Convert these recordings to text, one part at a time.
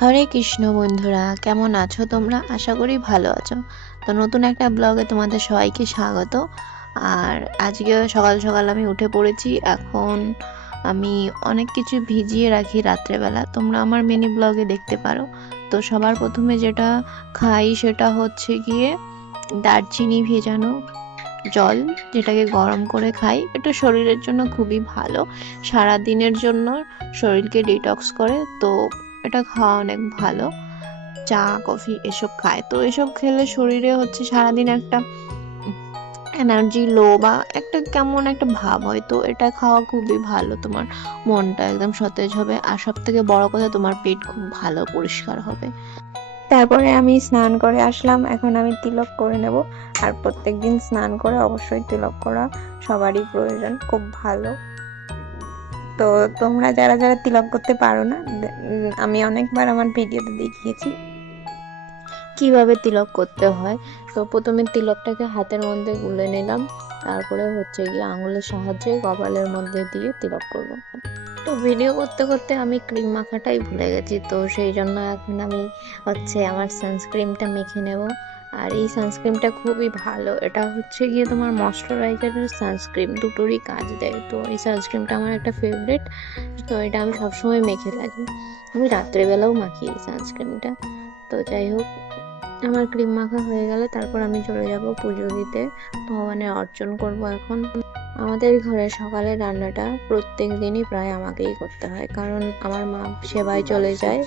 হরে কৃষ্ণ বন্ধুরা, কেমন আছো তোমরা? আশা করি ভালো আছো। তো নতুন একটা ব্লগে তোমাদের সবাইকে স্বাগত। আর আজকে সকাল সকাল আমি উঠে পড়েছি। এখন আমি অনেক কিছু ভিজিয়ে রাখি রাত্রেবেলা, তোমরা আমার মিনি ব্লগে দেখতে পারো। তো সবার প্রথমে যেটা খাই সেটা হচ্ছে গিয়ে দারচিনি ভেজানো জল, যেটাকে গরম করে খাই। এটা শরীরের জন্য খুবই ভালো, সারা দিনের জন্য শরীরকে ডিটক্স করে। তো এটা খাওয়া অনেক ভালো। চা কফি এসব খায়, তো এসব খেলে শরীরে হচ্ছে সারাদিন একটা এনার্জি লো বা একটা কেমন একটা ভাব হয়। তো এটা খাওয়া খুবই ভালো, তোমার মনটা একদম সতেজ হবে। আর সব থেকে বড় কথা, তোমার পেট খুব ভালো পরিষ্কার হবে। তারপরে আমি স্নান করে আসলাম। এখন আমি তিলক করে নেব। আর প্রত্যেকদিন স্নান করে অবশ্যই তিলক করা সবারই প্রয়োজন, খুব ভালো। তো তোমরা যারা যারা তিলক করতে পারো না, আমি অনেকবার আমার ভিডিওতে দেখিয়েছি কিভাবে তিলক করতে হয়। তো প্রথমে তিলকটাকে হাতের মধ্যে গুলে নিলাম, তারপরে হচ্ছে গিয়ে আঙুলের সাহায্যে কপালের মধ্যে দিয়ে তিলক করব। তো ভিডিও করতে করতে আমি ক্রিম মাখাটাই ভুলে গেছি, তো সেই জন্য এখন আমি হচ্ছে আমার সানস্ক্রিনটা মেখে নেব। আর এই সানস্ক্রিনটা খুবই ভালো, এটা হচ্ছে গিয়ে তোমার ময়শ্চারাইজার আর সানস্ক্রিন দুটোরই কাজ দেয়। তো এই সানস্ক্রিনটা আমার একটা ফেভারিট, তো এটা আমি সবসময় মেখে থাকি। আমি রাত্রেবেলাও মাখি এই সানস্ক্রিনটা। তো যাই হোক, আমার ক্রিম মাখা হয়ে গেলে তারপর আমি চলে যাব পুজো দিতে, ভগবানের অর্চন করব। এখন আমাদের ঘরে সকালে রান্নাটা প্রত্যেক দিনই প্রায় আমাকেই করতে হয়, কারণ আমার মা সেবায় চলে যায়।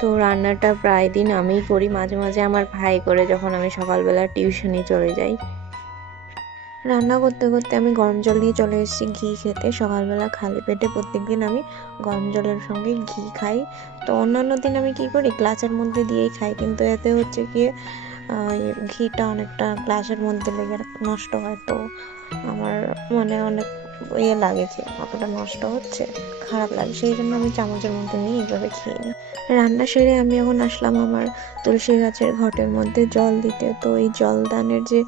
তো রান্নাটা প্রায় দিন আমিই করি, মাঝে মাঝে আমার ভাই করে যখন আমি সকালবেলা টিউশনি চলে যাই। রান্না করতে করতে আমি গরম জল নিয়ে চলে এসেছি ঘি খেতে। সকালবেলা খালি পেটে প্রত্যেকদিন আমি গরম জলের সঙ্গে ঘি খাই। তো অন্যান্য দিন আমি কি করি, গ্লাসের মধ্যে দিয়েই খাই, কিন্তু এতে হচ্ছে গিয়ে ঘিটা অনেকটা গ্লাসের মধ্যে লেগে নষ্ট হয়। তো আমার অনেক লাগে যে কতটা নষ্ট হচ্ছে, খারাপ লাগে। সেই জন্য আমি চামচের মধ্যে নিয়ে এইভাবে খেয়ে নিই। রান্না সেরে আমি এখন আসলাম আমার তুলসী গাছের ঘটের মধ্যে জল দিতে। তো এই জলদানের যে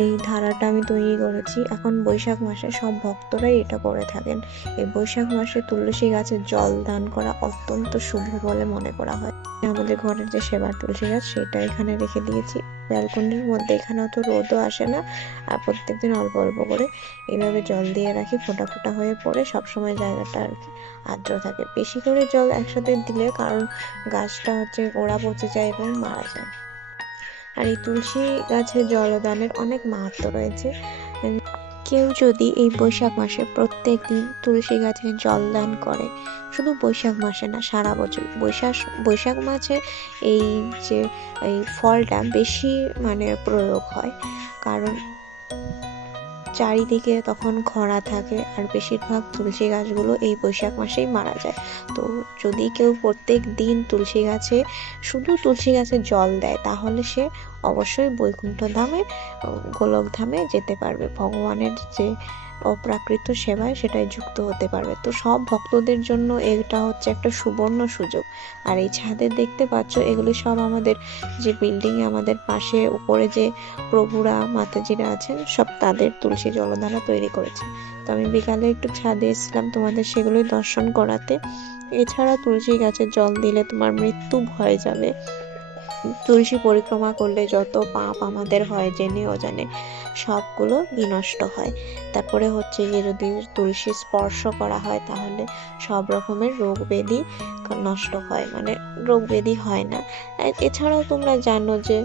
এই ধারাটা আমি তৈরি করেছি, এখন বৈশাখ মাসে সব ভক্তরাই এটা করে থাকেন। এই বৈশাখ মাসে তুলসী গাছে জল দান করা অত্যন্ত শুভ বলে মনে করা হয়। আমাদের ঘরের যে সেবার তুলসী গাছ, সেটা এখানে রেখে দিয়েছি ব্যালকনির মধ্যে। এখানে অত রোদও আসে না, আর প্রত্যেকদিন অল্প অল্প করে এইভাবে জল দিয়ে রাখি, ফোঁটা ফোঁটা হয়ে পড়ে সবসময় জায়গাটা আর কি আর্দ্র থাকে। বেশি করে জল একসাথে দিলে কারণ গাছটা হচ্ছে গোড়া পচে যায় এবং মারা যায়। আর এই তুলসী গাছে জলদানের অনেক মাহাত্ম্য রয়েছে। কেউ যদি এই বৈশাখ মাসে প্রত্যেক দিন তুলসী গাছে জল দান করে, শুধু বৈশাখ মাসে না, সারা বছর বৈশাখ মাসে এই যে এই ফলটা বেশি প্রয়োগ হয়, কারণ চারিদিকে তখন খরা থাকে আর বেশিরভাগ তুলসী গাছগুলো এই বৈশাখ মাসেই মারা যায়। তো যদি কেউ প্রত্যেক দিন শুধু তুলসী গাছে জল দেয়, তাহলে সে অবশ্যই বৈকুণ্ঠ ধামে, গোলক ধামে যেতে পারবে, ভগবানের যে অপ্রাকৃত সেবায় সেটাই যুক্ত হতে পারবে। তো সব ভক্তদের জন্য এটা হচ্ছে একটা সুবর্ণ সুযোগ। আর এই ছাদে দেখতে পাচ্ছ, এগুলি সব আমাদের যে বিল্ডিং এ আমাদের পাশে উপরে যে প্রভুরা মাতাজিরা আছেন, সব তাদের তুলসী জলধারা তৈরি করেছে। তো আমি বিকালে একটু ছাদে এসেছিলাম তোমাদের সেগুলোই দর্শন করাতে। এছাড়া তুলসী গাছে জল দিলে তোমার মৃত্যু ভয় যাবে। তুলসী পরিক্রমা করলে যত পাপ আমাদের হয় জেনে অজানে, সবগুলো বিনষ্ট হয়। তারপরে হচ্ছে গিয়ে যদি তুলসী স্পর্শ করা হয়, তাহলে সব রকমের রোগ ব্যাধি নষ্ট হয়, রোগ ব্যাধি হয় না। এছাড়াও তোমরা জানো যে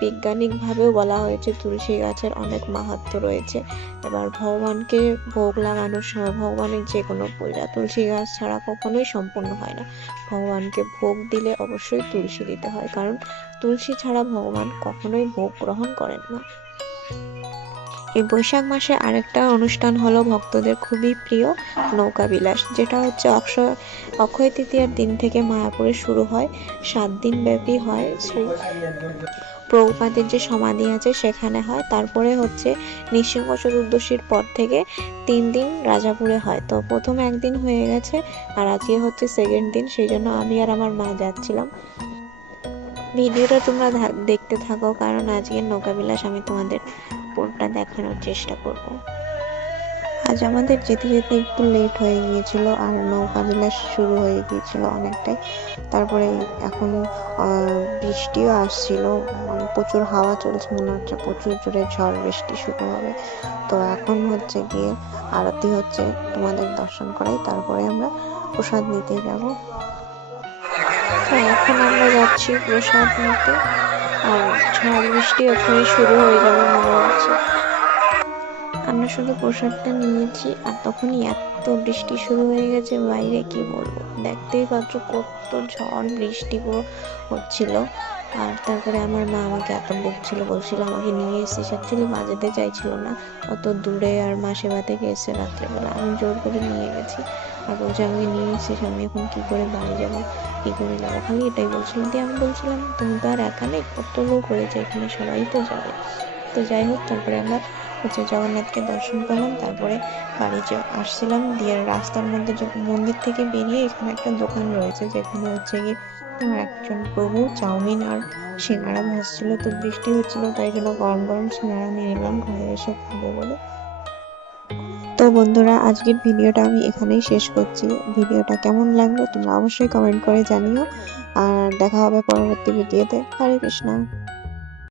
বৈজ্ঞানিক ভাবেও বলা হয়েছে তুলসী গাছের অনেক মাহাত্ম্য রয়েছে। এবার ভগবানকে ভোগ লাগানোর সময় ভগবানের যে কোনো পূজা তুলসী গাছ ছাড়া কখনোই সম্পূর্ণ হয় না। ভগবানকে ভোগ দিলে অবশ্যই তুলসী দিতে হয়, কারণ তুলসী ছাড়া ভগবান কখনোই ভোগ গ্রহণ করেন না। এই বৈশাখ মাসে আরেকটা অনুষ্ঠান হলো ভক্তদের খুবই প্রিয় নৌকা বিলাস, যেটা হচ্ছে অক্ষয় তৃতীয়ার দিন থেকে মায়াপুরে শুরু হয়, 7 দিন ব্যাপী হয়। শ্রী প্রভুপাদের যে সমাধি আছে সেখানে হয়। তারপরে হচ্ছে নৃসিংহ চতুর্দশীর পর থেকে 3 দিন রাজাপুরে হয়। তো প্রথম একদিন হয়ে গেছে, আর আজকে হচ্ছে সেকেন্ড দিন, সেই জন্য আমি আর আমার মা যাচ্ছিলাম। ভিডিওটা তোমরা দেখতে থাকো, কারণ আজকের নৌকা বিলাস আমি তোমাদের পুরোটা দেখানোর চেষ্টা করব। আজ আমাদের যেতে যেতে একটু লেট হয়ে গিয়েছিল আর নৌকা বিলাস শুরু হয়ে গিয়েছিল অনেকটাই। তারপরে এখন বৃষ্টিও আসছিল, মানে প্রচুর হাওয়া চলছে, মনে হচ্ছে প্রচুর জোরে ঝড় বৃষ্টি শুরু হবে। তো এখন হচ্ছে গিয়ে আরতি হচ্ছে, তোমাদের দর্শন করাই, তারপরে আমরা প্রসাদ নিতে যাব। তো এখন আমরা যাচ্ছি প্রসাদ নিতে, আর ঝড় বৃষ্টি ওখানে শুরু হয়ে যাবে মনে হচ্ছে। আমরা শুধু প্রসাদটা নিয়েছি আর তখনই এত বৃষ্টি শুরু হয়ে গেছে বাইরে, কি বলবো, দেখতেই পাচ্ছ কত ঝড় বৃষ্টি পুরো হচ্ছিল। আর তারপরে আমার মা আমাকে এত বকছিল, বলছিল আমাকে নিয়ে এসেছিস, অ্যাকচুয়ালি মা যেতে চাইছিল না অত দূরে, আর মা সেবা থেকে এসে রাত্রেবেলা, আমি জোর করে নিয়ে গেছি। আর বলছে আমাকে নিয়ে এসেছিস, আমি এখন কি করে বাড়ি যাবো, কি করে যাবো, খালি এটাই বলছিল। দিয়ে আমি বলছিলাম তুমি তো আর একা নেই, কত লোক হয়েছে এখানে, সবাই তো যাবে। তো যাই হোক, তারপরে আমরা হচ্ছে জগন্নাথকে দর্শন করলাম, তারপরে বাড়ি আসছিলাম। দিয়ে রাস্তার মধ্যে মন্দির থেকে বেরিয়ে এখানে একটা দোকান রয়েছে, যেখানে হচ্ছে গিয়ে আমার একজন প্রভু চাউমিন আর সিঙ্গাড়া ভাজছিল। তো বৃষ্টি হচ্ছিল, তাই জন্য গরম গরম সিঙ্গাড়া নিয়ে নিলাম ঘরে এসে খাবো বলে। তো বন্ধুরা, আজকের ভিডিওটা আমি এখানেই শেষ করছি। ভিডিওটা কেমন লাগলো তোমরা অবশ্যই কমেন্ট করে জানিও, আর দেখা হবে পরবর্তী ভিডিওতে। হরে কৃষ্ণ।